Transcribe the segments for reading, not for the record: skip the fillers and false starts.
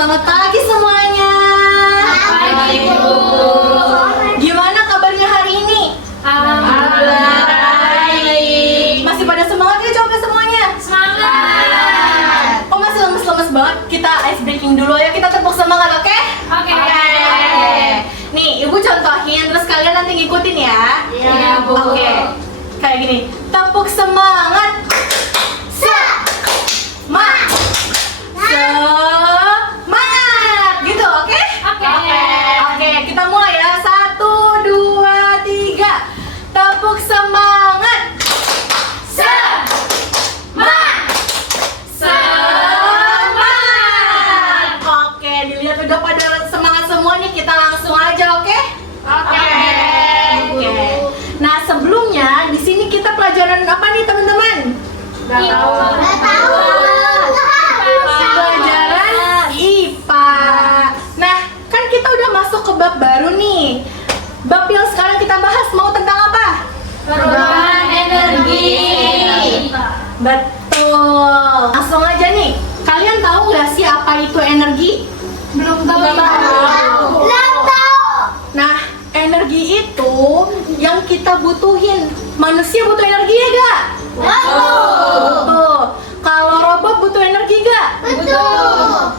Selamat pagi semuanya. Pagi, Bu. Gimana kabarnya hari ini? Alhamdulillah baik. Masih pada semangat ya coba semuanya? Semangat. Oh masih lemes-lemes banget? Kita ice breaking dulu ya, kita tepuk semangat, oke? Oke. Nih, Ibu contohin, terus kalian nanti ngikutin ya. Iya, Bu. Oke. Kayak gini, tepuk semangat. Semangat gitu, oke? Oke, kita mulai ya. 1, 2, 3. Tepuk semangat. Semangat. Oke, dilihat udah pada semangat semua nih, kita langsung aja, oke? Oke. Nah, sebelumnya di sini kita pelajaran apa nih, teman-teman? Pelajaran IPA. Nah, kan kita udah masuk ke bab baru nih. Bab yang sekarang kita bahas mau tentang apa? Perubahan energi. Betul. Langsung aja nih. Kalian tahu nggak sih apa itu energi? Belum tahu. Nah, energi itu yang kita butuhin. Manusia butuh energi ya gak? Betul. Kalau robot butuh energi gak?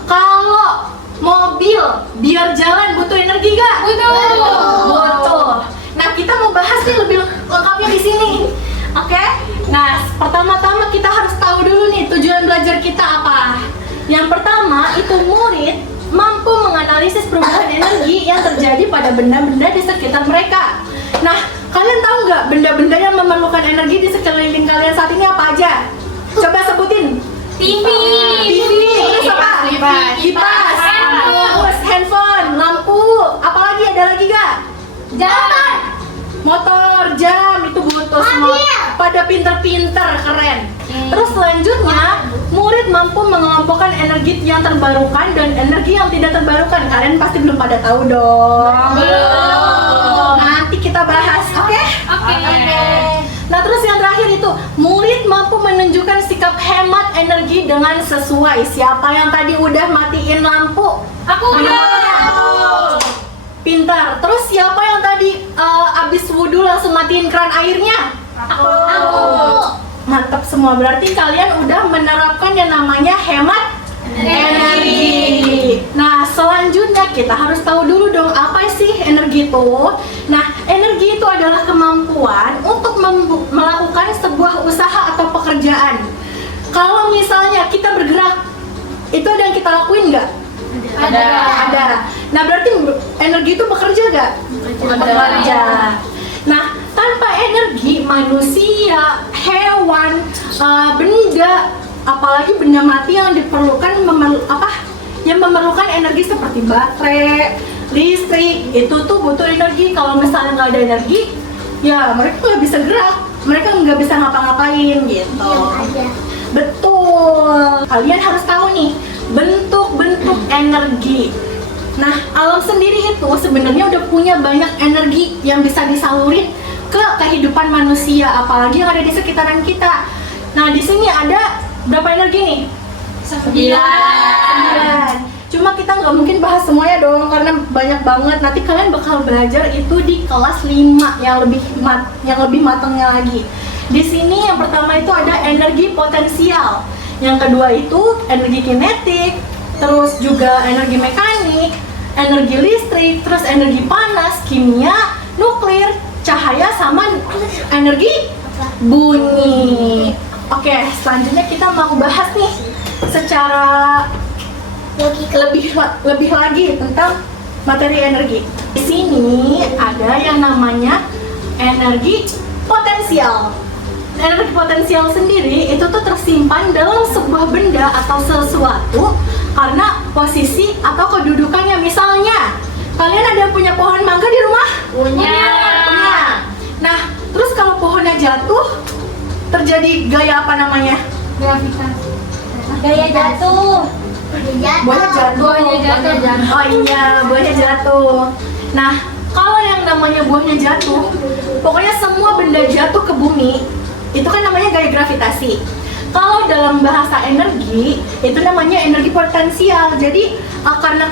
Kalau mobil biar jalan butuh energi gak? Betul. Nah, kita mau bahas nih lebih lengkapnya di sini. Oke? Nah, pertama-tama kita harus tahu dulu nih tujuan belajar kita apa. Yang pertama, itu murid mampu menganalisis perubahan energi yang terjadi pada benda-benda di sekitar mereka. Nah, kalian tahu nggak benda-benda yang memerlukan energi di sekeliling kalian saat ini apa aja? Coba sebutin. TV. Terus apa? Kipas. Terus handphone, lampu. Apalagi ada lagi gak? Jalan. Motor, jam, itu butuh semua. Pada pinter-pinter, keren. Terus selanjutnya, murid mampu mengelompokkan energi yang terbarukan dan energi yang tidak terbarukan. Kalian pasti belum pada tahu dong. Belum. Nanti kita bahas, oke? Oke. Nah, terus yang terakhir itu, murid mampu menunjukkan sikap hemat energi dengan sesuai. Siapa yang tadi udah matiin lampu? Aku udah. Pintar. Terus siapa yang tadi abis wudhu langsung matiin keran airnya? Aku. Mantap semua. Berarti kalian udah menerapkan yang namanya hemat energi. Nah, selanjutnya kita harus tahu dulu dong apa sih energi itu. Nah, energi itu adalah kemampuan untuk melakukan sebuah usaha atau pekerjaan. Kalau misalnya kita bergerak, itu ada yang kita lakuin nggak? Ada. Nah, berarti energi itu bekerja nggak? Bekerja. Nah, tanpa energi, manusia, hewan, benda, apalagi benda mati yang diperlukan yang memerlukan energi seperti baterai, listrik, itu tuh butuh energi. Kalau misalnya nggak ada energi, ya mereka nggak bisa gerak, mereka nggak bisa ngapa-ngapain gitu. Betul. Kalian harus tahu nih bentuk-bentuk energi. Nah, alam sendiri itu sebenarnya udah punya banyak energi yang bisa disalurin ke kehidupan manusia, apalagi yang ada di sekitaran kita. Nah, di sini ada berapa energi nih? 9. Cuma kita nggak mungkin bahas semuanya dong, karena banyak banget. Nanti kalian bakal belajar itu di kelas 5 yang lebih matangnya lagi. Di sini yang pertama itu ada energi potensial. Yang kedua itu energi kinetik, terus juga energi mekanik, energi listrik, terus energi panas, kimia, nuklir, cahaya, sama energi bunyi. Oke, selanjutnya kita mau bahas nih secara lebih lagi tentang materi energi. Di sini ada yang namanya energi potensial. Energi potensial sendiri itu tuh tersimpan dalam sebuah benda atau sesuatu karena posisi atau kedudukannya. Misalnya, kalian ada yang punya pohon mangga di rumah? Punya. Nah, terus kalau pohonnya jatuh, terjadi gaya apa namanya? Gravitasi. Gaya jatuh. Buahnya jatuh. Oh iya, buahnya jatuh. Nah, kalau yang namanya buahnya jatuh, pokoknya semua benda jatuh ke bumi, itu kan namanya gaya gravitasi. Kalau dalam bahasa energi itu namanya energi potensial. Jadi karena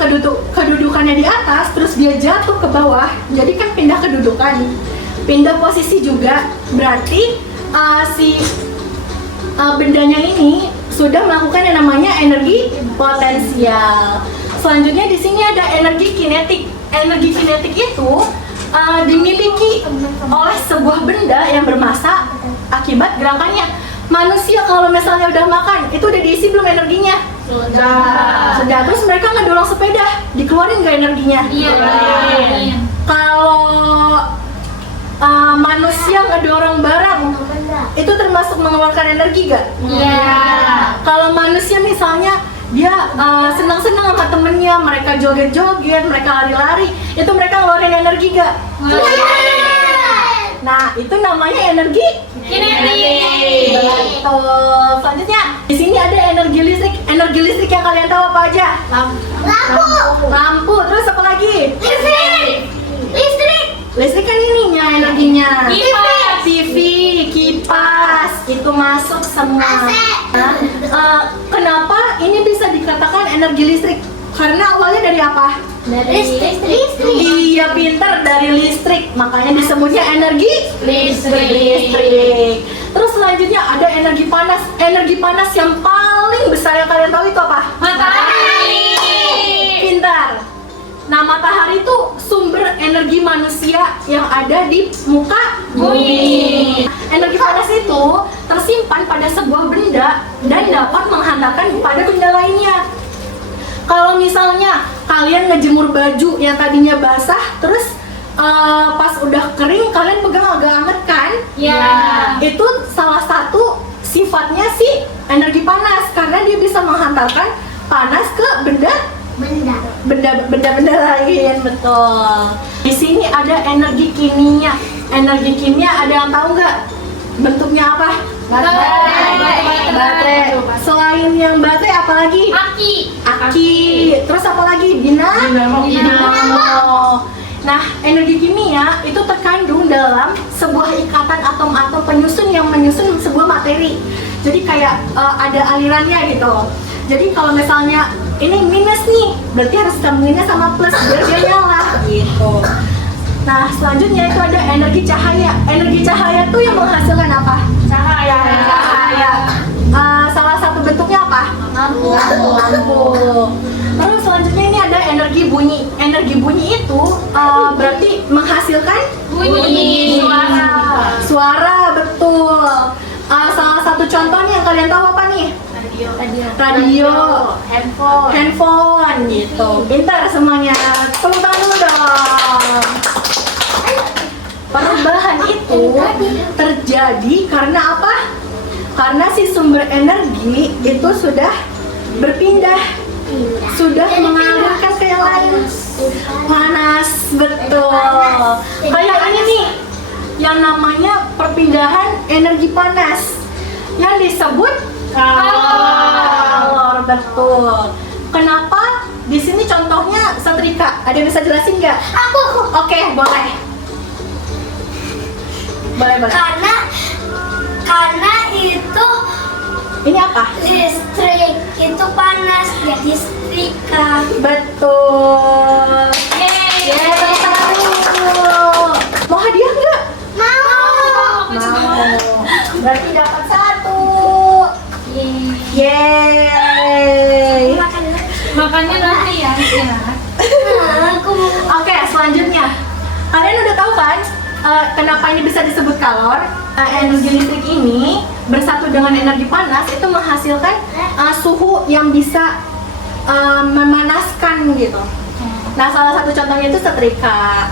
kedudukannya di atas, terus dia jatuh ke bawah, jadi kan pindah kedudukan, pindah posisi juga. Berarti si bendanya ini sudah melakukan yang namanya energi potensial. Selanjutnya di sini ada energi kinetik. Energi kinetik itu dimiliki oleh sebuah benda yang bermassa akibat gerakannya. Manusia kalau misalnya udah makan, itu udah diisi belum energinya? Sudah. Terus mereka ngedorong sepeda, dikeluarin nggak energinya? Iya. Kalau manusia ngedorong barang, itu termasuk mengeluarkan energi gak? Iya. Kalau manusia misalnya dia senang-senang sama temennya, mereka joget-joget, mereka lari-lari, itu mereka ngeluarin energi gak? Nah, itu namanya energi Kinetik. betul. Selanjutnya, di sini ada energi listrik. Energi listrik yang kalian tahu apa aja? Lampu. Terus apa lagi? Listrik kan ininya energinya. Kipas. TV, kipas, itu masuk semua. Nah, kenapa ini bisa dikatakan energi listrik? Karena awalnya dari apa? Listrik. Iya, pintar, dari listrik. Makanya disebutnya energi Listrik. Terus selanjutnya ada energi panas. Energi panas yang paling besar yang kalian tahu itu apa? Matahari. Pintar. Nah, matahari itu sumber energi manusia yang ada di muka Bumi. Energi panas itu tersimpan pada sebuah benda dan dapat menghantarkan pada benda lainnya. Kalau misalnya kalian ngejemur baju yang tadinya basah, terus pas udah kering kalian pegang agak anget kan? Ya. Itu salah satu sifatnya si energi panas karena dia bisa menghantarkan panas ke benda-benda lain, betul. Di sini ada energi kimia. Energi kimia ada yang tahu nggak? Bentuknya apa? Baterai. Selain yang baterai apa lagi? Aki. Terus apa lagi? Dinamo. Nah, energi kimia itu terkandung dalam sebuah ikatan atom-atom penyusun yang menyusun sebuah materi. Jadi kayak ada alirannya gitu. Jadi kalau misalnya ini minus nih, berarti harus sambunginnya sama plus biar dia nyala gitu. Nah, selanjutnya itu ada energi cahaya. Energi cahaya tuh yang menghasilkan apa? Cahaya. Salah satu bentuknya apa? Lampu. Terus selanjutnya ini ada energi bunyi. Energi bunyi itu berarti menghasilkan Bunyi. Suara, betul. Salah satu contohnya yang kalian tahu apa nih? Radio, handphone gitu. Pintar semuanya. Tepuk tangan dulu dong. Perubahan itu terjadi karena apa? Karena si sumber energi itu sudah berpindah, sudah mengalirkan ke yang lain. Panas, betul. Kayak ini nih, yang namanya perpindahan energi panas yang disebut kalor, betul. Kenapa di sini contohnya setrika? Ada yang bisa jelasin nggak? Aku. Oke, boleh. Boleh. Karena itu Ini apa? listrik itu panas jadi setrika. Betul. Yeay. Tepuk tangan dulu. Mau hadiah nggak? Mau. Berarti dapat 1. Yeay. Yeay. Makannya nanti ya. Aku mau. Oke, selanjutnya. Kalian udah tahu kan kenapa ini bisa disebut kalor? Energi listrik ini bersatu dengan energi panas itu menghasilkan suhu yang bisa memanaskan gitu. Nah, salah satu contohnya itu setrika.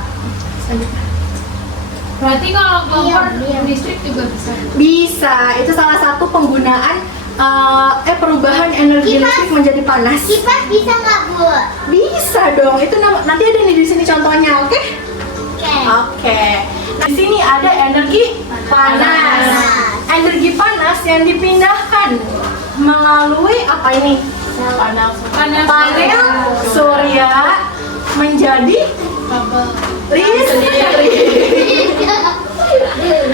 Berarti kalau kompor Iya. listrik juga bisa. Bisa, itu salah satu penggunaan perubahan energi Kipas. listrik menjadi panas. Kipas bisa nggak, Bu? Bisa dong. Itu nanti ada nih di sini contohnya, oke? Oke. Oke. Di sini ada energi panas. Energi panas yang dipindahkan melalui apa ini? Panas. Panel surya menjadi listrik.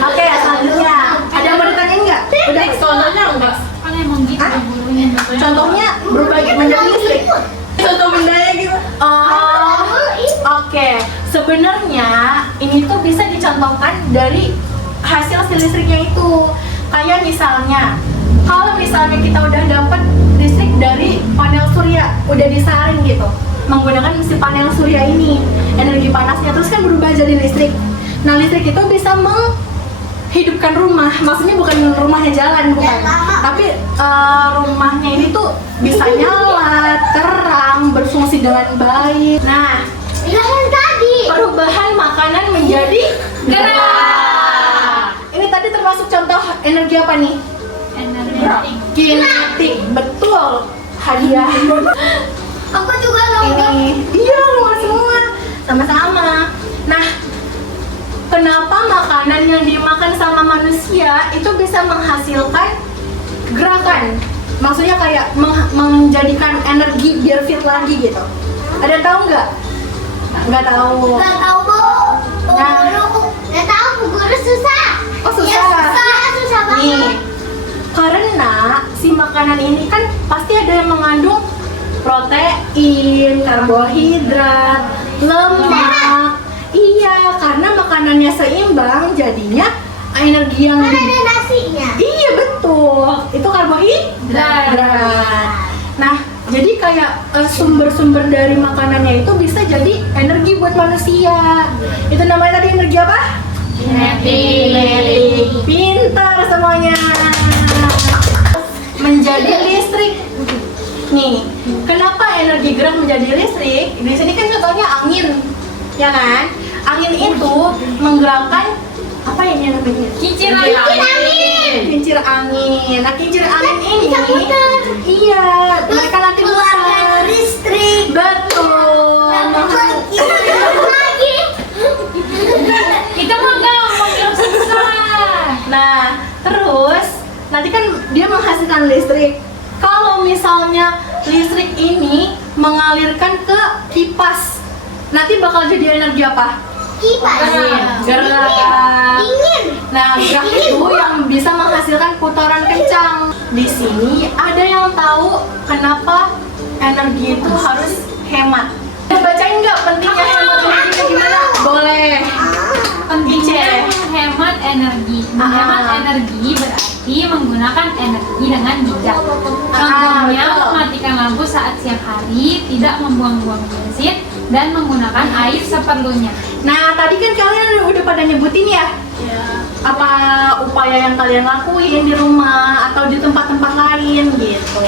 Oke, selanjutnya ada yang mau ditanyain nggak? Udah. Contohnya enggak? Gitu Hah? gurunya. Contohnya berubah menjadi listrik. Contoh bendanya gitu. Oh, oke. Sebenarnya ini tuh bisa dicontohkan dari hasil si listriknya itu. Kayak misalnya, kalau misalnya kita udah dapat listrik dari panel surya, udah disaring gitu, menggunakan si panel surya ini, energi panasnya terus kan berubah jadi listrik. Nah, listrik itu bisa menghidupkan rumah, maksudnya bukan rumahnya jalan, bukan, tapi rumahnya ini tuh bisa nyala, terang, berfungsi dengan baik. Nah, Yang tadi. perubahan makanan menjadi Gerak. Ini tadi termasuk contoh energi apa nih? Energetik. Kinetik, betul. Hadiah. Aku juga lomba. Ini, iya luar semua, sama-sama. Nah, kenapa makanan yang dimakan sama manusia itu bisa menghasilkan gerakan? Maksudnya kayak menjadikan energi biar fit lagi gitu. Ada tahu nggak? Nggak tahu. Gak tahu bu. Nah. Gak tahu bu guru susah. Oh, susah. Ya, susah banget. Nih, karena si makanan ini kan pasti ada yang mengandung protein, karbohidrat, lemak. Iya, karena makanannya seimbang, jadinya energi yang Kan ada nasinya. Iya betul, itu karbohidrat. Nah, jadi kayak sumber-sumber dari makanannya itu bisa jadi energi buat manusia. Itu namanya tadi energi apa? Kinetik. Pintar semuanya. Menjadi listrik. Nih, kenapa energi gerak menjadi listrik? Di sini kan contohnya angin, ya kan? Angin itu menggerakkan apa ini namanya? Kincir angin. Kincir angin. Nah, kincir angin ini, Bisa putar. iya, mereka nanti Keluarkan putar. listrik. Betul. Lagi. Kita mah gampang yang susah. Nah, terus nanti kan dia menghasilkan listrik. Kalau misalnya listrik ini mengalirkan ke kipas, nanti bakal jadi energi apa? Kipas. Gerak. Dingin. Nah, gerak itu yang bisa menghasilkan putaran kencang. Di sini ada yang tahu kenapa energi itu harus hemat? Bacain nggak pentingnya hemat energi itu gimana? Boleh. Pentingnya menghemat energi. Menghemat energi berarti menggunakan energi dengan bijak. Contohnya betul. mematikan lampu saat siang hari, tidak membuang-buang bensin, dan menggunakan air seperlunya. Nah, tadi kan kalian udah pada nyebutin ya? Apa upaya yang kalian lakuin di rumah atau di tempat-tempat lain gitu.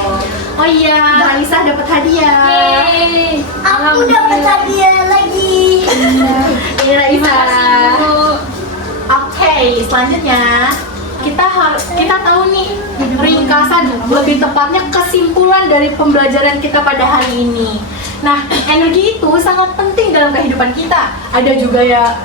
Oh iya, Raisa dapat hadiah. Yeay. Aku dapat hadiah lagi. Ini Raisa. Terima kasih, Bu. Oke, selanjutnya kita tahu nih ringkasan, lebih tepatnya kesimpulan dari pembelajaran kita pada hari ini. Nah, energi itu sangat penting dalam kehidupan kita. Ada juga ya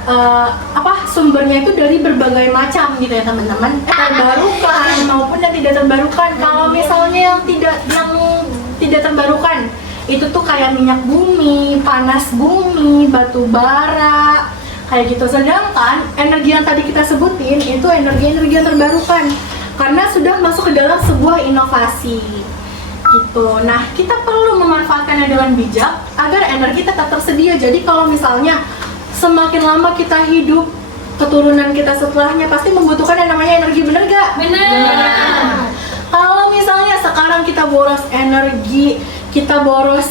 sumbernya itu dari berbagai macam gitu ya teman-teman. Terbarukan maupun yang tidak terbarukan. Kalau misalnya yang tidak terbarukan itu tuh kayak minyak bumi, panas bumi, batu bara, kayak gitu. Sedangkan energi yang tadi kita sebutin itu energi-energi yang terbarukan karena sudah masuk ke dalam sebuah inovasi gitu. Nah, kita perlu memanfaatkannya dengan bijak agar energi tetap tersedia. Jadi kalau misalnya semakin lama kita hidup, keturunan kita setelahnya pasti membutuhkan yang namanya energi, bener gak? Benar. Kalau misalnya sekarang kita boros energi, kita boros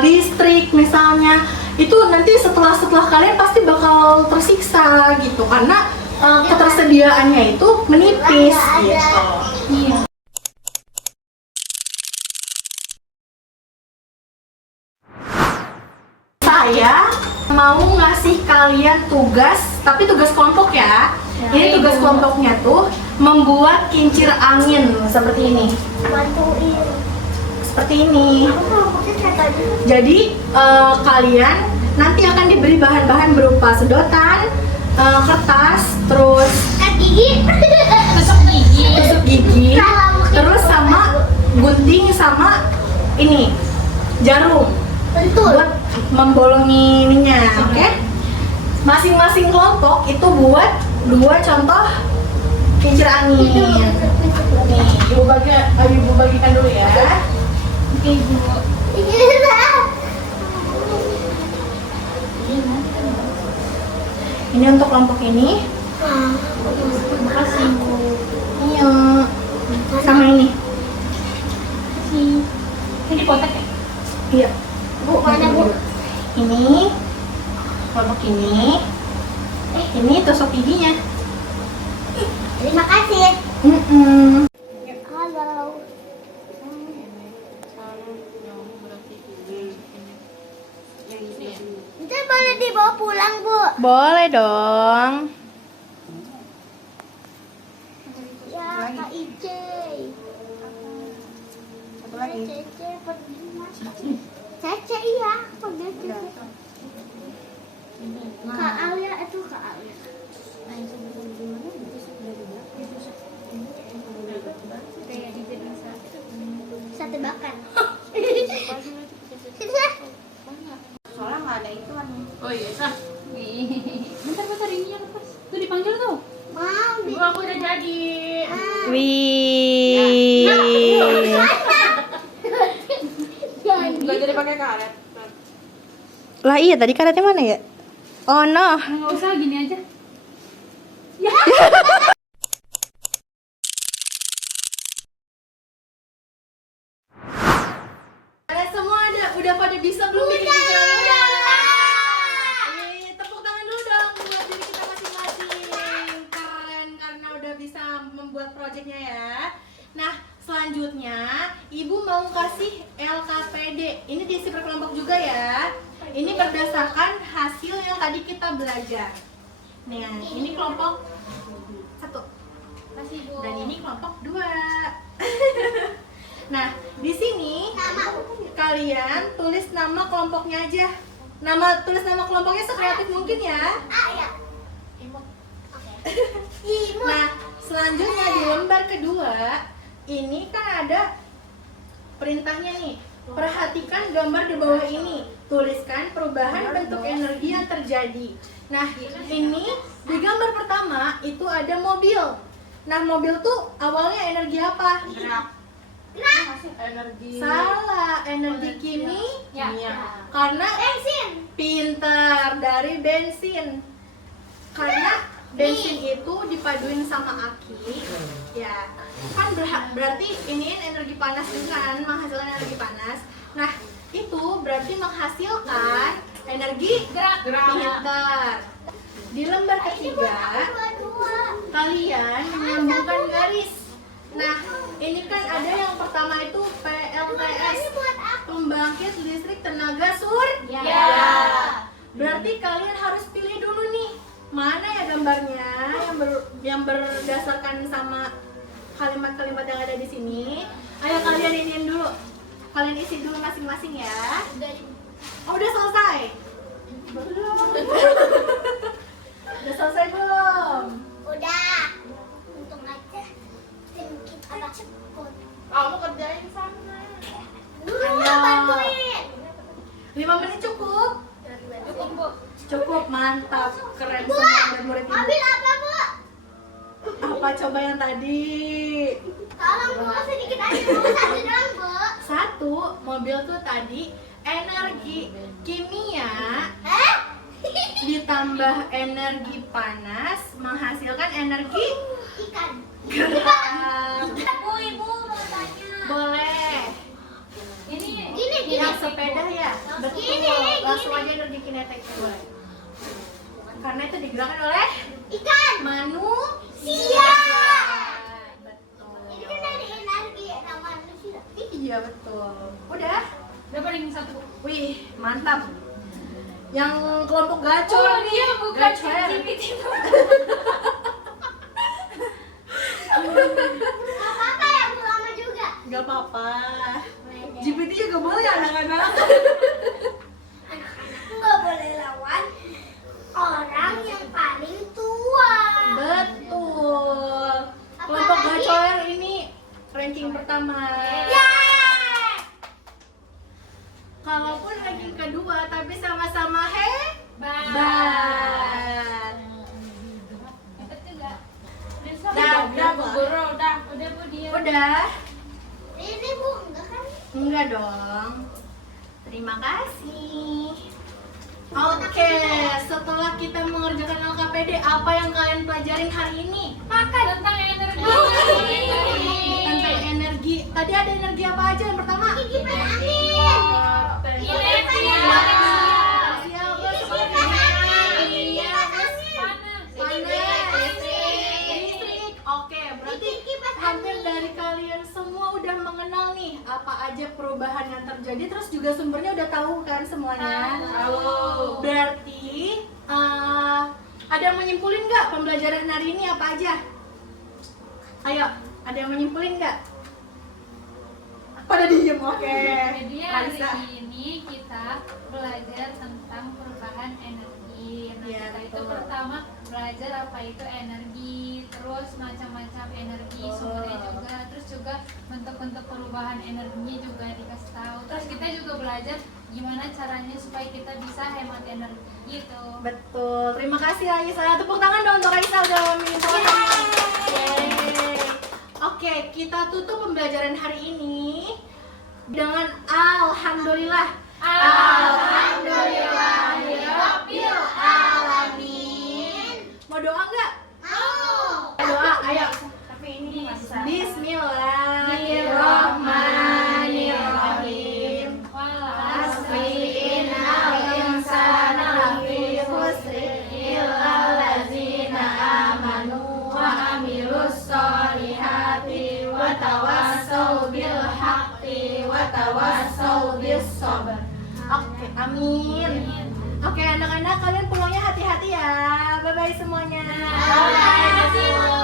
listrik misalnya, itu nanti setelah kalian pasti bakal tersiksa gitu karena ketersediaannya itu menipis gitu. Iya. Saya mau ngasih kalian tugas, tapi tugas kelompok ya. Ini tugas kelompoknya tuh membuat kincir angin seperti ini. Bantuin. Seperti ini. Aku mau pakai kayak tadi. Jadi kalian nanti akan diberi bahan-bahan berupa sedotan, kertas, terus Gigi. Tusuk gigi. tusuk gigi, terus sama gunting sama ini jarum Betul. buat membolongi ininya, oke? Masing-masing kelompok itu buat 2 contoh kincir angin. Nih, ibu bagi Oke, Bu. Ini untuk kelompok ini. Terima kasih, Bu. Iya. Sama ini. Ini kotak ya? Iya. Bu, mana Bu? Ini kelompok ini. Ini tusuk giginya. Terima kasih. Mm-mm. Halo. Itu boleh dibawa pulang, Bu? Boleh dong. Ya, Kak Ije. Satu lagi. Cece pergi Mas. Cece iya, pergi Cece. Kak Alia itu Kak Alia. Sate bakar. Soalnya nggak ada itu kan. Oh iya, sah. Bentar, ini yang lepas. Tuh dipanggil tuh. Mau Bu, aku udah jadi. Wih. Nggak jadi pakai karet. Lah iya tadi karetnya mana ya? Oh no. Nggak usah, gini aja. Kalian semua udah pada bisa belum bikin videonya? Nih, tepuk tangan dulu dong buat diri kita masing-masing. Keren karena udah bisa membuat projectnya ya. Nah, selanjutnya Ibu mau kasih LKPD. Ini diisi per kelompok juga ya. Ini berdasarkan hasil yang tadi kita belajar. Nah, ini kelompok 1. Kasih, Bu. Dan ini kelompok 2. Nah, di sini kalian tulis nama kelompoknya aja. Tulis nama kelompoknya sekreatif mungkin ya. ya. Nah, selanjutnya di lembar kedua, ini kan ada perintahnya nih. Perhatikan gambar di bawah ini. Tuliskan perubahan bentuk energi yang terjadi. Nah, ini di gambar pertama itu ada mobil. Nah, mobil tuh awalnya energi apa? Energi. Salah, energi Ya. karena Bensin. pintar dari bensin. Karena bensin itu dipaduin sama aki, ya kan berarti iniin energi panas kan, menghasilkan energi panas. Nah itu berarti menghasilkan energi Gerak. pintar. Di lembar ketiga kalian menyambungkan garis. Nah ini kan ada yang pertama itu PLTS, pembangkit listrik tenaga surya. Ya. Berarti kalian harus pilih dulu nih mana ya gambarnya yang berdasarkan sama kalimat-kalimat yang ada di sini. Ayo kalian iniin dulu, kalian isi dulu masing-masing ya. Oh, udah selesai? Belum. Udah selesai belum? Udah. Untung aja. Tim kita cepet. Kamu kerjain sana. Dulu Ayo. bantuin. 5 menit cukup? Cukup, Bu. Cukup, mantap, keren Bu, semua murid-murid ibu. mobil apa, Bu? Apa coba yang tadi? Tolong, Bu, sedikit aja, Bu. Satu doang, Bu. 1, mobil tuh tadi energi kimia ditambah energi panas menghasilkan energi Ikan. gerak. Bu, Ibu mau tanya. Boleh. Gini. Yang sepeda ya? Betul. Gini. Langsung aja energi kinetik boleh. Karena itu digerakkan oleh Ikan. manusia. Betul. Ini kan dari energi manusia. Iya betul. Udah? Udah paling satu. Wih, mantap. Yang kelompok gacor Oh, nih. dia bukan Gacor. ChatGPT. Gak apa-apa ya, Bu, lama juga. Gak apa-apa. GPT juga boleh anak-anak. Nggak boleh lawan orang yang paling tua. Betul. Kelompok Apalagi? gacor ini ranking pertama. Yeay! Kalaupun ranking kedua tapi sama-sama hebat. Hebat juga. Udah, Bu Guru, udah Bu dia. Udah. Ini, Bu, enggak kan? Enggak dong. Terima kasih. Oke, setelah kita mengerjakan LKPD, apa yang kalian pelajarin hari ini? Tentang energi. Tentang energi. Tadi ada energi apa aja? Yang pertama? Kipas angin. Energi. Listrik. Oke, berarti hampir dari kalian semua udah mengenal nih apa aja perubahan yang terjadi, terus juga sumbernya udah tahu kan semuanya? Tahu. Berarti ada yang menyimpulin nggak pembelajaran hari ini apa aja? Ayo, ada yang menyimpulin nggak? Pada diem, oke. Jadi hari ini kita belajar tentang perubahan energi. Nah, Iya, kita itu betul. pertama belajar apa itu energi, terus macam-macam energi, sumbernya juga, terus juga bentuk-bentuk perubahan energinya juga dikasih tahu. Terus kita juga belajar gimana caranya supaya kita bisa hemat energi gitu. Betul. Terima kasih Raisa. Tepuk tangan dong untuk Raisa udah menginfokan. Oke, kita tutup pembelajaran hari ini dengan alhamdulillah. Alhamdulillahirabbil alamin. Mau doa nggak? Doa, ayo. Tapi ini masih Bismillahirrahmanirrahim. Asri innal insana lafi khusri illal ladzina amanu wa amilus sholihati wa tawassau bil haqqi wa tawassau bis sabr. Oke, amin. Oke, anak-anak kalian pulangnya hati-hati ya. Bye bye semuanya. Bye.